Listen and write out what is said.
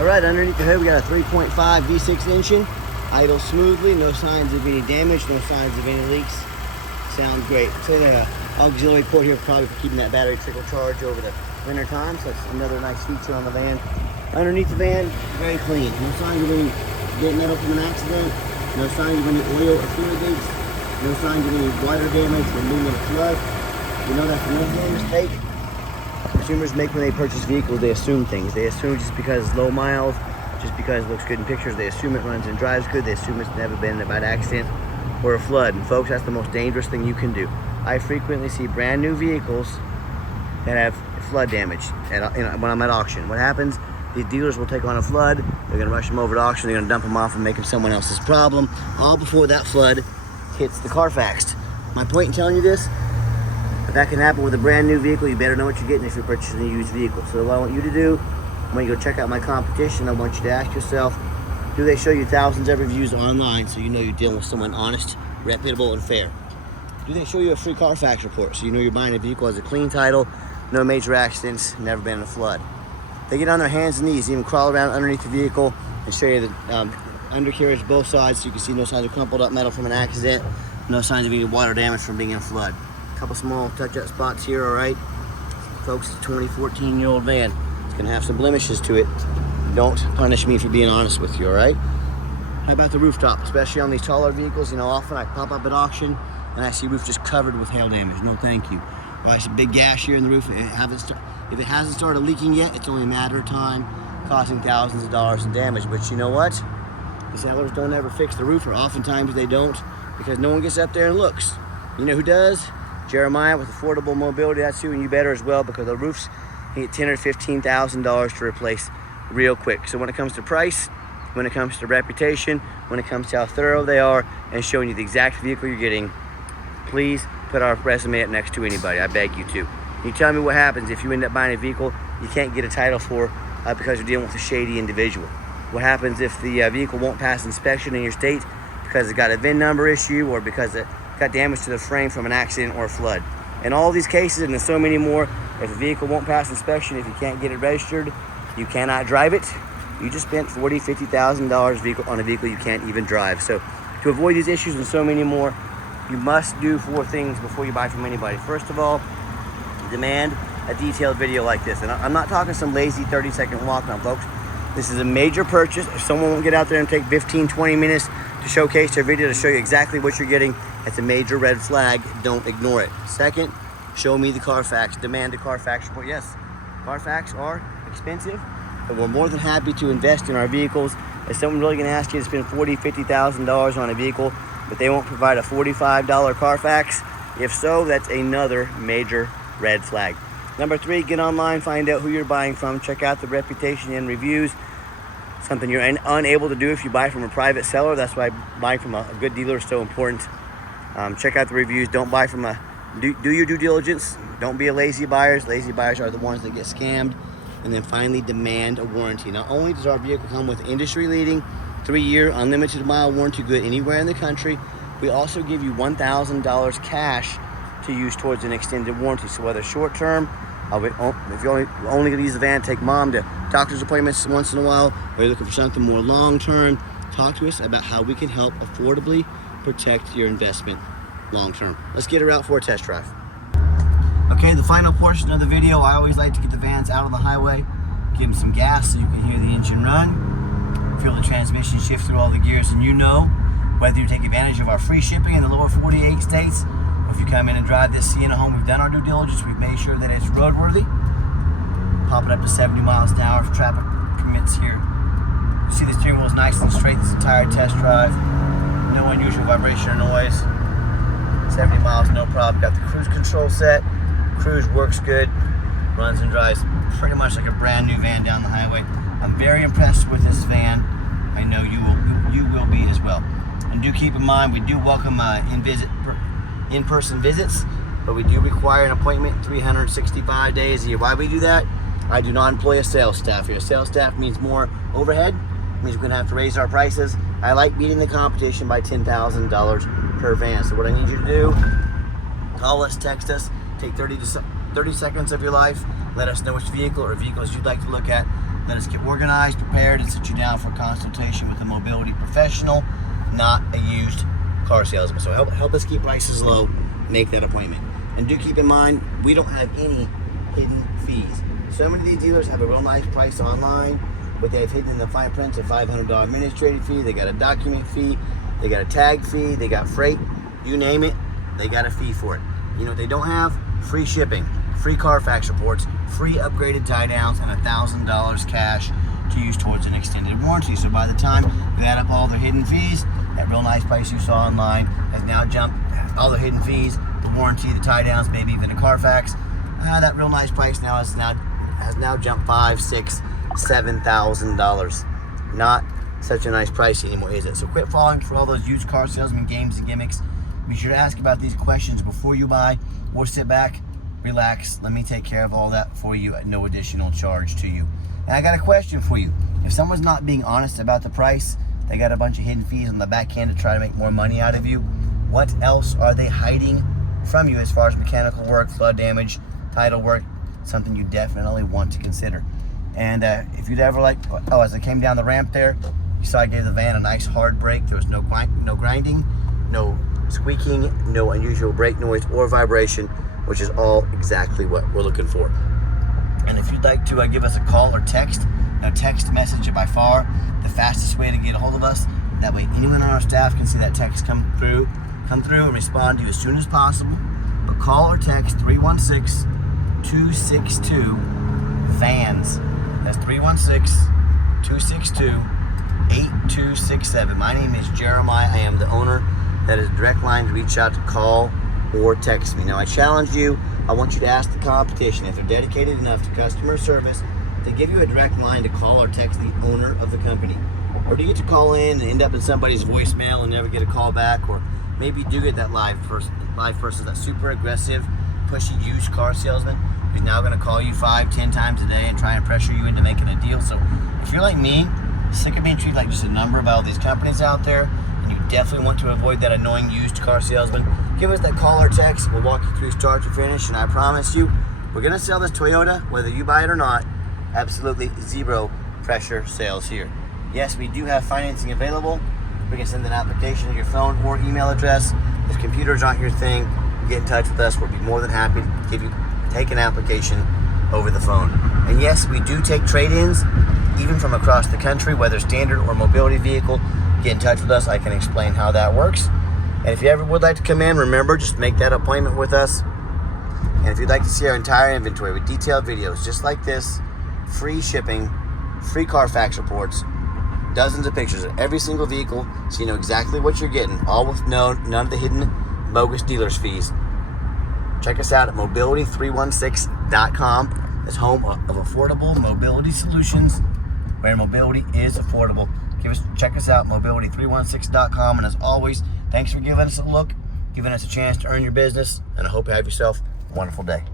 All right, underneath the hood, we got a 3.5 V6 engine. Idles smoothly, no signs of any damage, no signs of any leaks. Sounds great. So the auxiliary port here probably for keeping that battery trickle charge over the winter time. So that's another nice feature on the van. Underneath the van, very clean. No signs of any bent metal from an accident. No signs of any oil or fluid leaks. No signs of any water damage from being in a flood. You know that's another mistake consumers make when they purchase vehicles. They assume things. They assume just because it's low miles, just because it looks good in pictures, they assume it runs and drives good. They assume it's never been in a bad accident or a flood. And folks, that's the most dangerous thing you can do. I frequently see brand new vehicles that have flood damage when I'm at auction. What happens? These dealers will take on a flood. They're gonna rush them over to auction. They're gonna dump them off and make them someone else's problem, all before that flood hits the Carfax. My point in telling you this, if that can happen with a brand new vehicle, you better know what you're getting if you're purchasing a used vehicle. So what I want you to do, when you go check out my competition, I want you to ask yourself, do they show you thousands of reviews online so you know you're dealing with someone honest, reputable, and fair? Do they show you a free Carfax report so you know you're buying a vehicle that has a clean title, no major accidents, never been in a flood? They get on their hands and knees, even crawl around underneath the vehicle and show you the undercarriage both sides so you can see no signs of crumpled up metal from an accident, no signs of any water damage from being in a flood. A couple small touch-up spots here, all right? Folks, it's a 2014-year-old van. It's gonna have some blemishes to it. Don't punish me for being honest with you, all right? How about the rooftop? Especially on these taller vehicles, you know, often I pop up at auction and I see roof just covered with hail damage. No, thank you. Or I see a big gash here in the roof. If it hasn't started leaking yet, it's only a matter of time, costing thousands of dollars in damage. But you know what? The sellers don't ever fix the roof, or oftentimes they don't, because no one gets up there and looks. You know who does? Jeremiah with Affordable Mobility. That's you, and you better as well, because the roofs get $10,000 or $15,000 to replace real quick. So when it comes to price, when it comes to reputation, when it comes to how thorough they are and showing you the exact vehicle you're getting, please put our resume up next to anybody. I beg you to. You tell me what happens if you end up buying a vehicle you can't get a title for because you're dealing with a shady individual. What happens if the vehicle won't pass inspection in your state because it got a VIN number issue or because it got damage to the frame from an accident or a flood? In all these cases, and there's so many more, if a vehicle won't pass inspection, if you can't get it registered, you cannot drive it. You just spent $40,000, $50,000 on a vehicle you can't even drive. So to avoid these issues and so many more, you must do 4 things before you buy from anybody. First of all, demand a detailed video like this. And I'm not talking some lazy 30-second walk-on, folks. This is a major purchase. If someone won't get out there and take 15, 20 minutes to showcase their video to show you exactly what you're getting, it's a major red flag. Don't ignore it. Second, show me the Carfax. Demand a Carfax report. Yes, Carfax are expensive, but we're more than happy to invest in our vehicles. Is someone really going to ask you to spend $40,000, $50,000 on a vehicle, but they won't provide a $45 Carfax? If so, that's another major red flag. Number 3, get online, find out who you're buying from, check out the reputation and reviews. Something you're unable to do if you buy from a private seller. That's why buying from a good dealer is so important. Check out the reviews. Don't buy from do your due diligence. Don't be a lazy buyer. Lazy buyers are the ones that get scammed. And then finally, demand a warranty. Not only does our vehicle come with industry-leading 3-year unlimited mile warranty good anywhere in the country, we also give you $1,000 cash to use towards an extended warranty. So whether short-term, if you're only gonna use the van, take mom to doctor's appointments once in a while, or you're looking for something more long-term, talk to us about how we can help affordably protect your investment long-term. Let's get her out for a test drive. Okay, the final portion of the video, I always like to get the vans out on the highway, give them some gas so you can hear the engine run, feel the transmission shift through all the gears, and you know, whether you take advantage of our free shipping in the lower 48 states, or if you come in and drive this Sienna home, we've done our due diligence, we've made sure that it's roadworthy. Pop it up to 70 miles an hour if traffic permits here. You see the steering wheel is nice and straight this entire test drive. No unusual vibration or noise. 70 miles, no problem. Got the cruise control set. Cruise works good. Runs and drives pretty much like a brand new van down the highway. I'm very impressed with this van. I know you will be as well. And do keep in mind, we do welcome in-person visits, but we do require an appointment 365 days a year. Why we do that? I do not employ a sales staff here. Sales staff means more overhead, means we're gonna have to raise our prices. I like beating the competition by $10,000 per van. So what I need you to do, call us, text us, take 30 seconds of your life, let us know which vehicle or vehicles you'd like to look at, Let us get organized, prepared, and sit you down for a consultation with a mobility professional, not a used car salesman. So help us keep prices low. Make that appointment. And do keep in mind, we don't have any hidden fees. So many of these dealers have a real nice price online, but they have hidden in the fine print a $500 administrative fee. They got a document fee. They got a tag fee. They got freight. You name it, they got a fee for it. You know what they don't have? Free shipping, free Carfax reports, free upgraded tie downs, and $1,000 cash to use towards an extended warranty. So by the time you add up all their hidden fees, that real nice price you saw online has now jumped. All the hidden fees, the warranty, the tie downs, maybe even the Carfax. That real nice price now has now jumped $5,000, $6,000, $7,000. Not such a nice price anymore, is it? So quit falling for all those used car salesman games and gimmicks. Be sure to ask about these questions before you buy, or sit back, relax. Let me take care of all that for you at no additional charge to you. And I got a question for you. If someone's not being honest about the price, they got a bunch of hidden fees on the back end to try to make more money out of you, what else are they hiding from you as far as mechanical work, flood damage, title work? Something you definitely want to consider. And if you'd ever as I came down the ramp there, you saw I gave the van a nice hard brake. There was no grinding, no squeaking, no unusual brake noise or vibration, which is all exactly what we're looking for. And if you'd like to give us a call or text, text message by far the fastest way to get a hold of us. That way anyone on our staff can see that text come through and respond to you as soon as possible. But call or text 316-262-VANS. That's 316-262-8267. My name is Jeremiah. I am the owner. That is a direct line to reach out to call or text me. Now I challenge you. I want you to ask the competition if they're dedicated enough to customer service to give you a direct line to call or text the owner of the company. Or do you get to call in and end up in somebody's voicemail and never get a call back? Or maybe you do get that live person, that super aggressive, pushy used car salesman who's now going to call you 5-10 times a day and try and pressure you into making a deal. So if you're like me, sick of being treated like just a number by all these companies out there, and you definitely want to avoid that annoying used car salesman, give us that call or text. We'll walk you through start to finish, and I promise you, we're going to sell this Toyota, whether you buy it or not. Absolutely zero pressure sales here. Yes, we do have financing available. We can send an application to your phone or email address. If computers aren't your thing, get in touch with us. We'll be more than happy to take an application over the phone. And yes, we do take trade-ins, even from across the country, whether standard or mobility vehicle. Get in touch with us. I can explain how that works. And if you ever would like to come in, remember, just make that appointment with us. And if you'd like to see our entire inventory with detailed videos just like this, free shipping, free Carfax reports, dozens of pictures of every single vehicle, so you know exactly what you're getting, all with none of the hidden bogus dealers fees. Check us out at mobility316.com. It's home of affordable mobility solutions, where mobility is affordable. Check us out, mobility316.com. And as always, thanks for giving us a look, giving us a chance to earn your business, and I hope you have yourself a wonderful day.